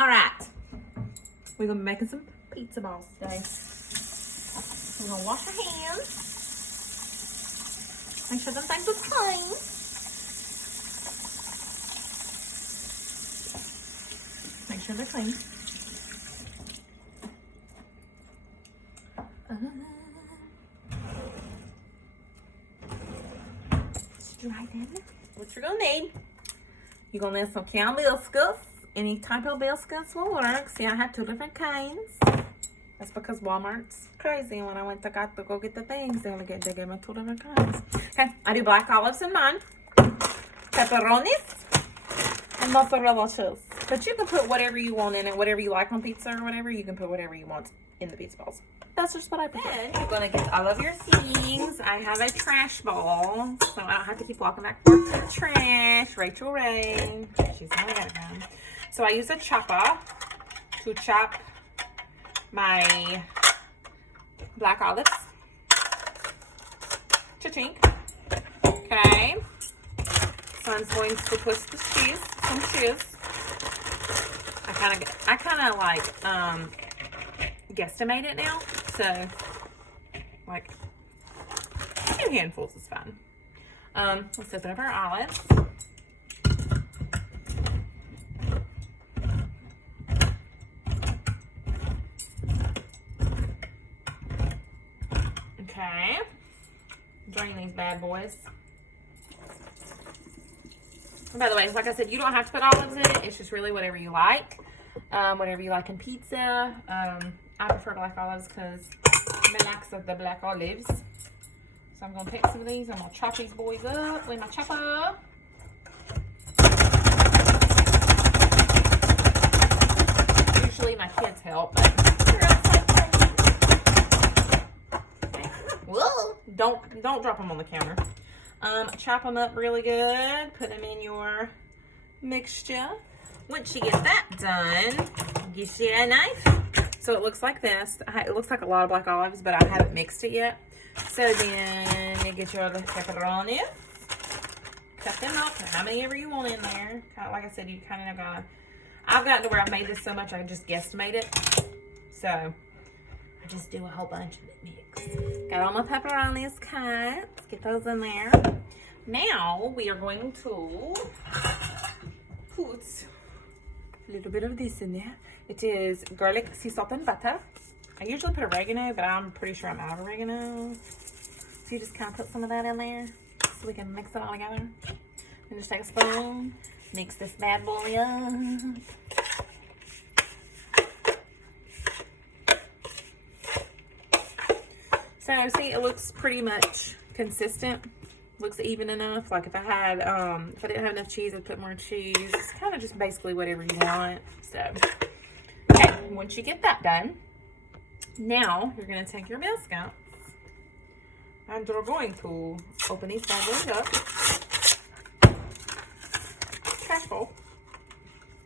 All right. We're going to be making some pizza balls today. We're going to wash our hands. Make sure them things are clean. Make sure they're clean. Right in. What you're gonna need? You're gonna need some cow biscuits. Any type of biscuits will work. See, I have 2 different kinds. That's because Walmart's crazy. When I went to go get the things, they gave me 2 different kinds. Okay, I do black olives in mine, pepperonis, and mozzarella cheese. But you can put whatever you want in it, whatever you like on pizza or whatever. You can put whatever you want in the pizza balls. That's just what I prefer. Then you're gonna get all of your things. I have a trash ball, so I don't have to keep walking back and forth to the trash. Rachel Ray, she's only got it down. So I use a chopper to chop my black olives. Cha-chink. Okay. So I'm going to put the cheese, some cheese. I kind of like guesstimate it now. So, like, 2 handfuls is fine. Let's open up our olives. Okay. Drain these bad boys. And by the way, like I said, you don't have to put olives in it. It's just really whatever you like. Whatever you like in pizza. I prefer black olives because I like the black olives. So I'm going to take some of these. I'm going to chop these boys up with my chopper. Usually my kids help, but they're outside. Okay. Whoa! Don't drop them on the counter. Chop them up really good. Put them in your mixture. Once you get that done, get you a knife. So it looks like this. It looks like a lot of black olives, but I haven't mixed it yet. So then you get your pepperonis. Cut them up, put how many ever you want in there. Kind of, like I said, you kind of gotta. I've gotten to where I've made this so much I just guesstimate it. So I just do a whole bunch of it mix. Got all my pepperonis cut. Let's get those in there. Now we are going to put a little bit of this in there. It is garlic, sea salt, and butter. I usually put oregano, but I'm pretty sure I'm out of oregano. So you just kind of put some of that in there so we can mix it all together. And just take a spoon, mix this bad boy up. So see, it looks pretty much consistent. Looks even enough. Like if I didn't have enough cheese, I'd put more cheese. It's kind of just basically whatever you want. So, okay, once you get that done, now you're going to take your biscuits and you're going to open these bad boys up. Trash bowl.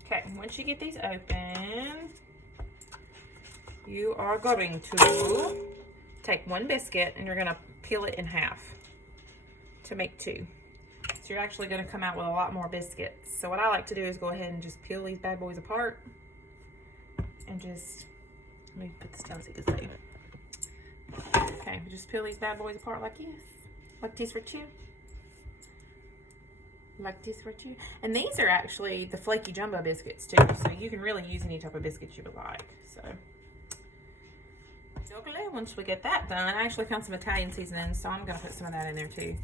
Okay, once you get these open, you are going to take 1 biscuit and you're going to peel it in half to make 2. So you're actually going to come out with a lot more biscuits. So what I like to do is go ahead and just peel these bad boys apart and just, let me put this down so you can see. Okay, just peel these bad boys apart like this. Like this for 2. Like this for 2. And these are actually the flaky jumbo biscuits too. So you can really use any type of biscuits you would like. So okay, once we get that done, I actually found some Italian seasoning, so I'm going to put some of that in there too.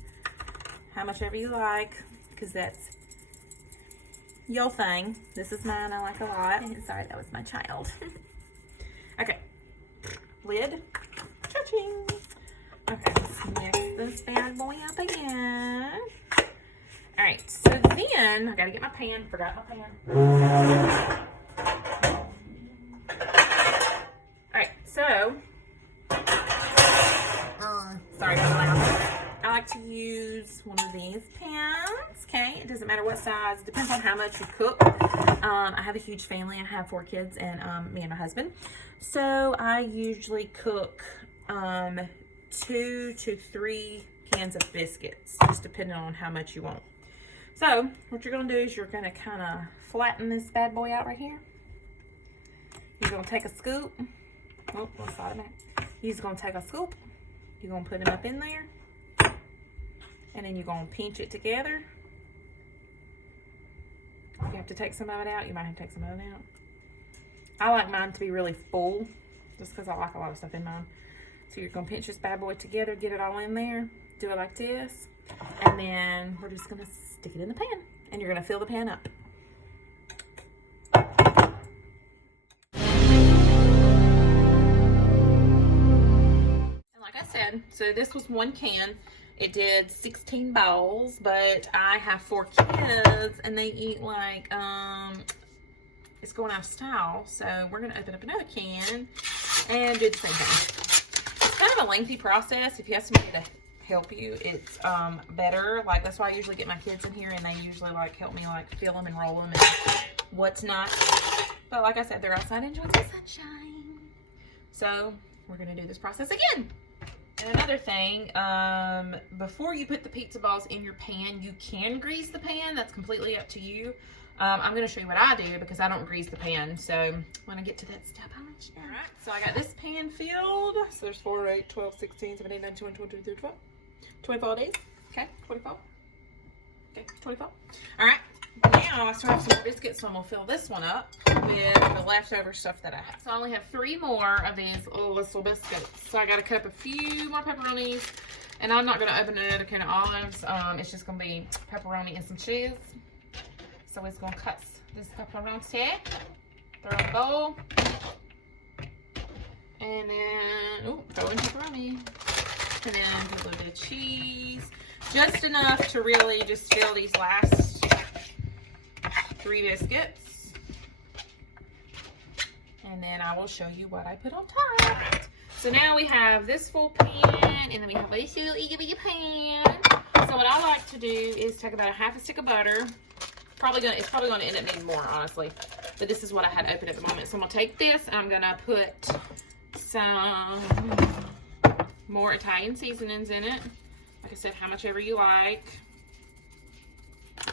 How much ever you like, because that's your thing. This is mine, I like a lot. Sorry, that was my child. Okay, lid. Cha-ching. Okay, let's mix this bad boy up again. All right, so then I gotta get my pan. Forgot my pan. All right, so sorry about that. I like to use one of these pans. Okay, it doesn't matter what size. It depends on how much you cook. I have a huge family. I have 4 kids and me and my husband. So I usually cook 2 to 3 cans of biscuits, just depending on how much you want. So what you're going to do is you're going to kind of flatten this bad boy out right here. You're gonna take a scoop. Oh, one side of that. You're gonna take a scoop. You're gonna put them up in there. And then you're gonna pinch it together. You have to take some of it out. You might have to take some of it out. I like mine to be really full, just because I like a lot of stuff in mine. So you're gonna pinch this bad boy together, get it all in there, do it like this, and then we're just gonna stick it in the pan, and you're gonna fill the pan up. And like I said, so this was one can. It did 16 balls, but I have 4 kids and they eat like, it's going out of style. So we're gonna open up another can and do the same thing. It's kind of a lengthy process. If you have somebody to help you, it's better. Like, that's why I usually get my kids in here and they usually like help me like fill them and roll them and what's not. But like I said, they're outside enjoying the sunshine. So we're gonna do this process again. And another thing, before you put the pizza balls in your pan, you can grease the pan. That's completely up to you. I'm going to show you what I do because I don't grease the pan. So when I get to that step, I'll let you know. All right, so I got this pan filled. So there's 4, 8, 12, 16, 17, 19, 20, 21, 22, 12. 24 days. Okay, 24. Okay, 24. All right. Now I still have some more biscuits, so I'm going to fill this one up with the leftover stuff that I have. So I only have 3 more of these little biscuits. So I got to cut up a few more pepperonis, and I'm not going to open another can of olives. It's just going to be pepperoni and some cheese. So it's going to cut this pepperoni here, throw in a bowl, and then throw in pepperoni, and then a little bit of cheese, just enough to really just fill these last 3 biscuits, and then I will show you what I put on top. So now we have this full pan, and then we have this little itty bitty pan. So what I like to do is take about a half a stick of butter. It's probably gonna end up needing more, honestly, but this is what I had open at the moment. So I'm gonna take this, and I'm gonna put some more Italian seasonings in it. Like I said, how much ever you like.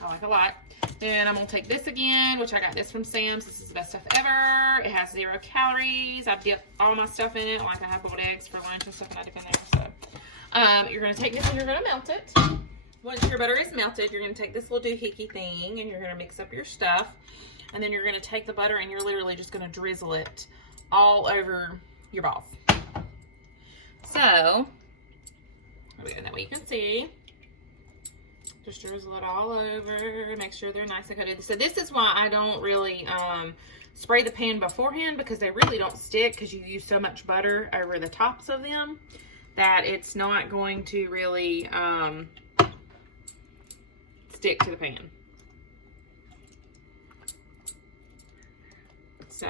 I like a lot. Then I'm going to take this again, which I got this from Sam's. This is the best stuff ever. It has 0 calories. I dip all my stuff in it. Like I have boiled eggs for lunch and stuff, and I dip in there. So you're going to take this and you're going to melt it. Once your butter is melted, you're going to take this little doohickey thing and you're going to mix up your stuff. And then you're going to take the butter and you're literally just going to drizzle it all over your balls. So, that way you can see. Just drizzle it all over, make sure they're nice and coated. So this is why I don't really spray the pan beforehand, because they really don't stick, because you use so much butter over the tops of them that it's not going to really stick to the pan. So,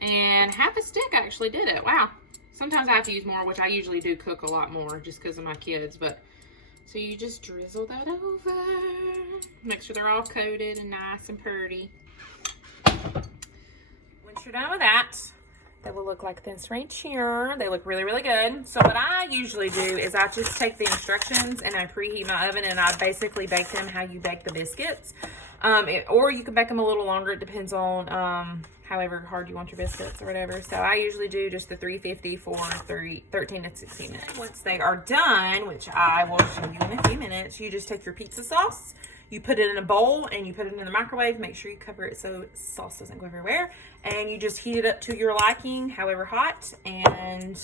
and half a stick actually did it. Wow. Sometimes I have to use more, which I usually do cook a lot more just because of my kids, but so you just drizzle that over. Make sure they're all coated and nice and pretty. Once you're done with that, they will look like this right here. They look really, really good. So what I usually do is I just take the instructions and I preheat my oven and I basically bake them how you bake the biscuits. Or you can bake them a little longer. It depends on however hard you want your biscuits or whatever. So I usually do just the 350 for 13 to 16 minutes. Once they are done, which I will show you in a few minutes, you just take your pizza sauce, you put it in a bowl, and you put it in the microwave. Make sure you cover it so sauce doesn't go everywhere. And you just heat it up to your liking, however hot, and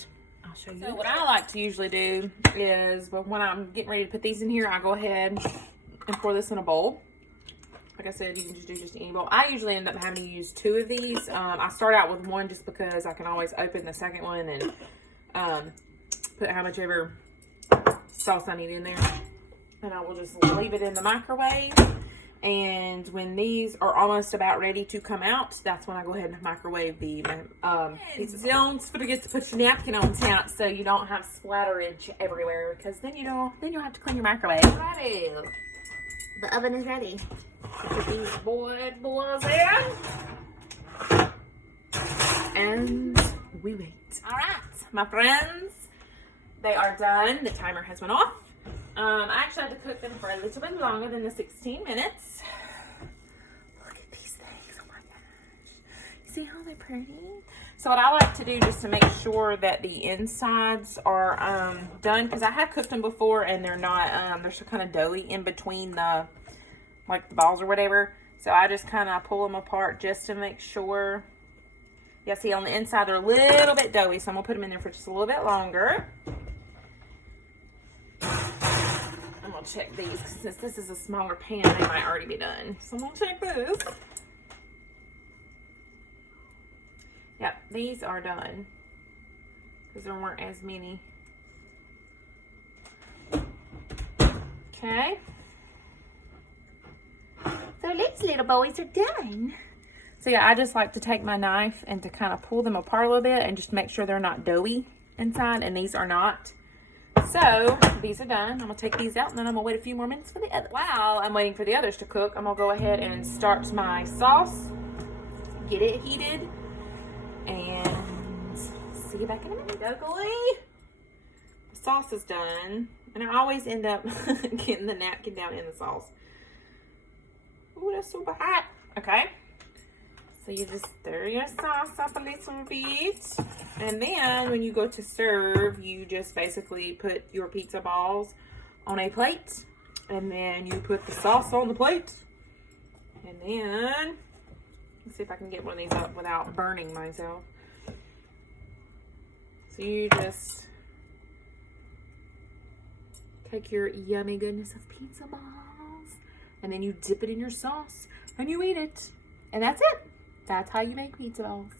I'll show you. So what I like to usually do is, but when I'm getting ready to put these in here, I go ahead and pour this in a bowl. Like I said, you can just do just any bowl. I usually end up having to use 2 of these. I start out with 1 just because I can always open the second one and put how much ever sauce I need in there. And I will just leave it in the microwave. And when these are almost about ready to come out, that's when I go ahead and microwave the pizza. Don't forget to put your napkin on top so you don't have splatterage everywhere, because then you'll have to clean your microwave. Alrighty. The oven is ready. Put these boys there. And we wait. Alright, my friends. They are done. The timer has went off. I actually had to cook them for a little bit longer than the 16 minutes. Look at these things. Oh my gosh. You See how they're pretty? So what I like to do just to make sure that the insides are done, because I have cooked them before and they're not, they're still kind of doughy in between the, like the balls or whatever. So I just kind of pull them apart just to make sure. Yeah, see on the inside they're a little bit doughy, so I'm gonna put them in there for just a little bit longer. I'm gonna check these, because since this is a smaller pan, they might already be done. So I'm gonna check this. Yep, these are done, because there weren't as many. Okay. So these little boys are done. So yeah, I just like to take my knife and to kind of pull them apart a little bit and just make sure they're not doughy inside, and these are not. So these are done. I'm gonna take these out and then I'm gonna wait a few more minutes for the others. While I'm waiting for the others to cook, I'm gonna go ahead and start my sauce, get it heated, and see you back in a minute. Luckily, the sauce is done, and I always end up getting the napkin down in the sauce. Ooh, that's super hot. Okay. So you just stir your sauce up a little bit. And then when you go to serve, you just basically put your pizza balls on a plate. And then you put the sauce on the plate. And then, let's see if I can get one of these up without burning myself. So you just take your yummy goodness of pizza balls. And then you dip it in your sauce and you eat it. And that's it. That's how you make pizza balls.